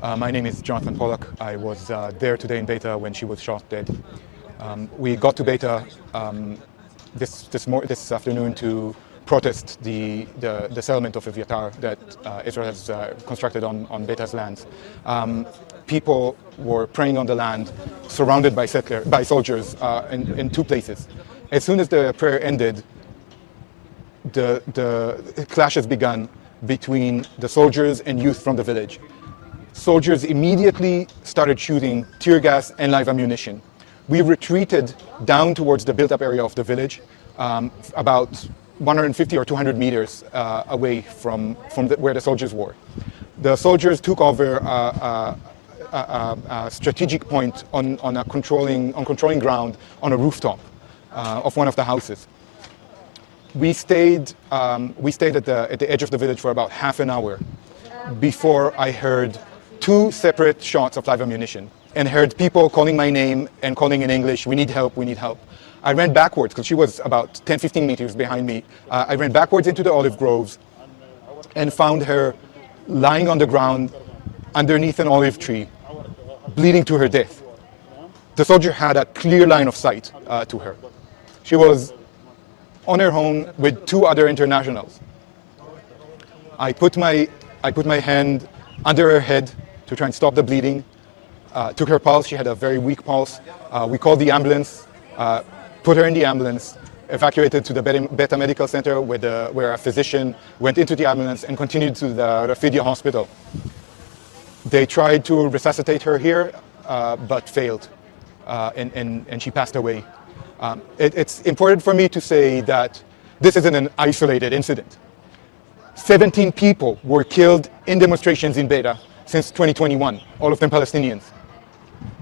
My name is Joonathán. I was there today in Beta when she was shot dead. We got to Beta this afternoon to protest the settlement of Eviatar that Israel has constructed on Beta's lands. People were praying on the land, surrounded by soldiers in two places. As soon as the prayer ended, the clashes began between the soldiers and youth from the village. Soldiers immediately started shooting tear gas and live ammunition. We retreated down towards the built-up area of the village, about 150 or 200 meters away from where the soldiers were. The soldiers took over a strategic point on controlling ground on a rooftop of one of the houses. We stayed at the edge of the village for about half an hour before I heard two separate shots of live ammunition and heard people calling my name and calling in English, "We need help, we need help." I ran backwards because she was about 10-15 meters behind me. I ran backwards into the olive groves and found her lying on the ground underneath an olive tree, bleeding to her death. The soldier had a clear line of sight to her. She was on her own with two other internationals. I put my hand under her head to try and stop the bleeding, took her pulse. She had a very weak pulse. We called the ambulance, put her in the ambulance, evacuated to the Beta Medical Center where a physician went into the ambulance and continued to the Rafidya hospital. They tried to resuscitate her here, but failed, and she passed away. It's important for me to say that this isn't an isolated incident. 17 people were killed in demonstrations in Beta since 2021, all of them Palestinians.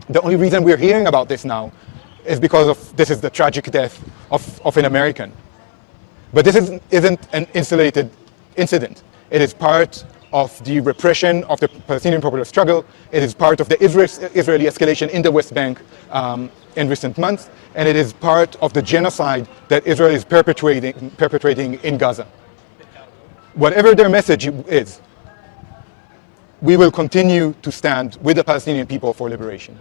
The only reason we're hearing about this now is because this is the tragic death of an American. But this isn't an isolated incident. It is part of the repression of the Palestinian popular struggle. It is part of the Israeli escalation in the West Bank in recent months, and it is part of the genocide that Israel is perpetrating in Gaza. Whatever their message is, we will continue to stand with the Palestinian people for liberation.